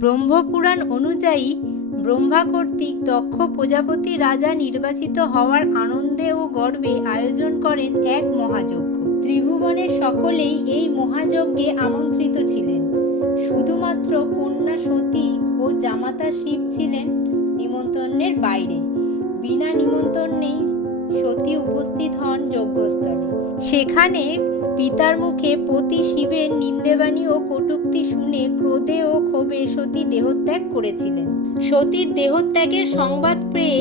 ব্রহ্মপুরাণ অনুযায়ী ব্রহ্মা কর্তৃক দক্ষ প্রজাপতি রাজা নির্বাচিত হওয়ার আনন্দে ও গর্বে আয়োজন করেন এক মহাযজ্ঞ। ত্রিভুবনের সকলেই এই মহাযজ্ঞে আমন্ত্রিত ছিলেন। শুধুমাত্র কন্যা সতী ও জামাতা শিব ছিলেন নিমন্ত্রণের বাইরে। বিনা নিমন্ত্রণেই সতী উপস্থিত হন যজ্ঞস্থলে। সেখানে পিতার মুখে পতি শিবের নিন্দেবাণী ও কটূক্তি শুনে ক্রোধে ও ক্ষোভে সতী দেহত্যাগ করেছিলেন। সতীর দেহত্যাগের সংবাদ পেয়ে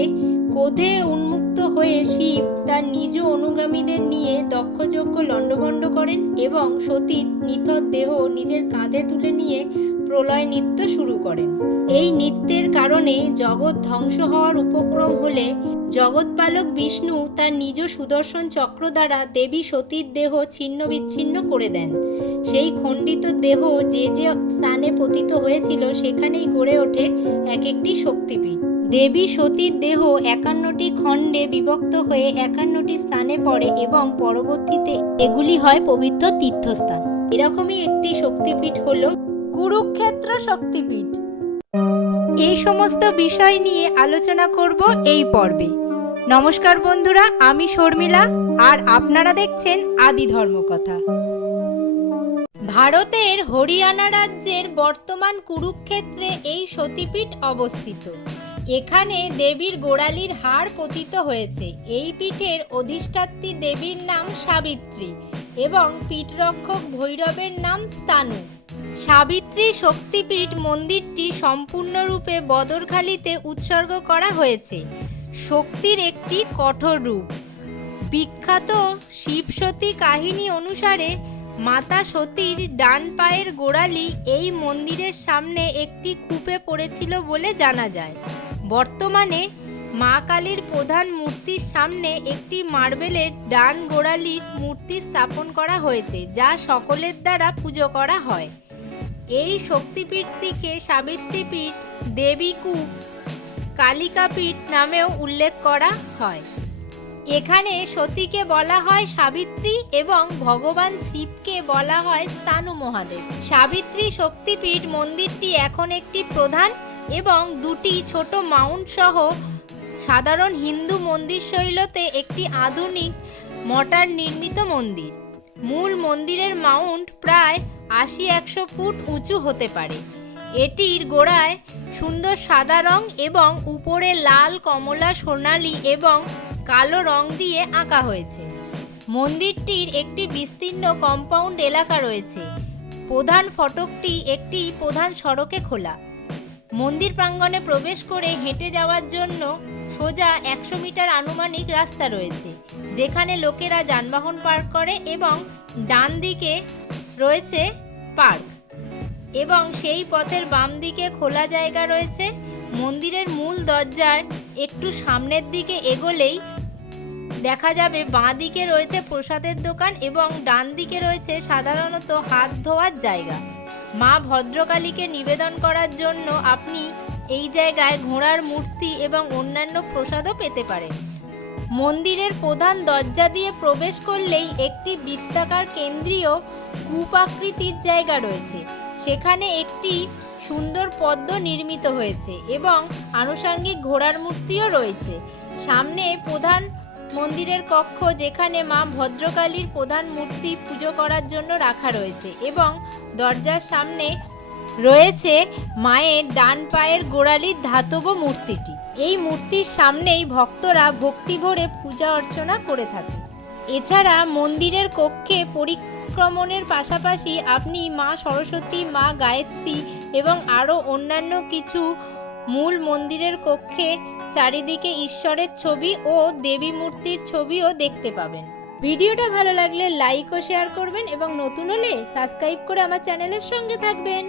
ক্রোধে উন্মুক্ত হয়ে শিব তার নিজ অনুগামীদের নিয়ে দক্ষযজ্ঞ লণ্ডভণ্ড করেন এবং সতীর নিথর দেহ নিজের কাঁধে তুলে নিয়ে প্রলয় নৃত্য শুরু করেন। এই নৃত্যের কারণে জগৎ ধ্বংস হওয়ার উপক্রম হলে জগৎপালক বিষ্ণু তার নিজ সুদর্শন চক্র দ্বারা দেবী সতীর দেহ ছিন্ন বিচ্ছিন্ন করে দেন। সেই খণ্ডিত দেহ যে যে স্থানে পতিত হয়েছিল সেখানেই গড়ে ওঠে এক একটি শক্তিপীঠ। দেবী সতীর দেহ 51টি খণ্ডে বিভক্ত হয়ে 51টি স্থানে পড়ে এবং পরবর্তীতে এগুলি হয় পবিত্র তীর্থস্থান। এরকমই একটি শক্তিপীঠ হল কুরুক্ষেত্র শক্তিপীঠ। এই সমস্ত বিষয় নিয়ে আলোচনা করব এই পর্বে। নমস্কার বন্ধুরা, আমি শর্মিলা আর আপনারা দেখছেন আদি ধর্মকথা। ভারতের হরিয়ানা রাজ্যের বর্তমান কুরুক্ষেত্রে এই সতীপীঠ অবস্থিত। এখানে দেবীর গোড়ালির হাড় পতিত হয়েছে। এই পীঠের অধিষ্ঠাত্রী দেবীর নাম সাবিত্রী এবং পীঠরক্ষক ভৈরবের নাম স্তানু। সাবিত্রী শক্তিপীঠ মন্দিরটি সম্পূর্ণরূপে বদরখালিতে উৎসর্গ করা হয়েছে। শক্তির একটি কঠোর রূপ। বিখ্যাত শিবসতী কাহিনী অনুসারে মাতা সতীর ডান পায়ের গোড়ালি এই মন্দিরের সামনে একটি কূপে পড়েছিল বলে জানা যায়। বর্তমানে মা কালীর প্রধান মূর্তির সামনে একটি মার্বেলের ডান গোড়ালির মূর্তি স্থাপন করা হয়েছে, যা সকলের দ্বারা পুজো করা হয়। এই শক্তিপীঠটিকে সাবিত্রীপীঠ, দেবীকূপ, কালিকাপীঠ নামেও উল্লেখ করা হয়। এখানে সতীকে বলা হয় সাবিত্রী এবং ভগবান শিবকে বলা হয় স্তানু মহাদেব। সাবিত্রী শক্তিপীঠ মন্দিরটি এখন একটি প্রধান এবং দুটি ছোট মাউন্ট সহ সাধারণ হিন্দু মন্দির শৈলীতে একটি আধুনিক মডার্ন নির্মিত মন্দির। মূল মন্দিরের মাউন্ট প্রায় 80-100 ফুট উঁচু হতে পারে। এটির গোড়ায় সুন্দর সাদা রং এবং উপরে লাল, কমলা, সোনালী এবং কালো রং দিয়ে আঁকা হয়েছে। মন্দিরটির একটি বিস্তীর্ণ কম্পাউন্ড এলাকা রয়েছে। প্রধান ফটকটি একটি প্রধান সড়কে খোলা। মন্দির প্রাঙ্গণে প্রবেশ করে হেঁটে যাওয়ার জন্য সোজা 100 মিটার আনুমানিক রাস্তা রয়েছে, যেখানে লোকেরা যানবাহন পার্ক করে এবং ডান দিকে রয়েছে পার্ক এবং সেই পথের বাম দিকে খোলা জায়গা রয়েছে। মন্দিরের মূল দরজার একটু সামনের দিকে এগোলেই দেখা যাবে বাঁ দিকে রয়েছে প্রসাদের দোকান এবং ডান দিকে রয়েছে সাধারণত হাত ধোয়ার জায়গা। মা ভদ্রকালীকে নিবেদন করার জন্য আপনি এই জায়গায় ঘোড়ার মূর্তি এবং অন্যান্য প্রসাদও পেতে পারেন। মন্দিরের প্রধান দরজা দিয়ে প্রবেশ করলেই একটি বৃত্তাকার কেন্দ্রীয় কূপাকৃতির জায়গা রয়েছে। সেখানে একটি সুন্দর পদ্ম নির্মিত হয়েছে এবং আনুষঙ্গিক ঘোড়ার মূর্তিও রয়েছে। সামনে প্রধান মন্দিরের কক্ষ, যেখানে মা ভদ্রকালীর প্রধান মূর্তি পুজো করার জন্য রাখা রয়েছে এবং দরজার সামনে রয়েছে মায়ের ডান পায়ের গোড়ালির ধাতব মূর্তিটি। এই মূর্তির সামনেই ভক্তরা ভক্তি ভরে পূজা অর্চনা করে থাকে। এছাড়া মন্দিরের কক্ষে পরিক্রমণের পাশাপাশি আপনি মা সরস্বতী, মা গায়ত্রী এবং আরও অন্যান্য কিছু মূল মন্দিরের কক্ষে চারিদিকে ঈশ্বরের ছবি ও দেবী মূর্তির ছবিও দেখতে পাবেন। ভিডিওটা ভালো লাগলে লাইক ও শেয়ার করবেন এবং নতুন হলে সাবস্ক্রাইব করে আমার চ্যানেলের সঙ্গে থাকবেন।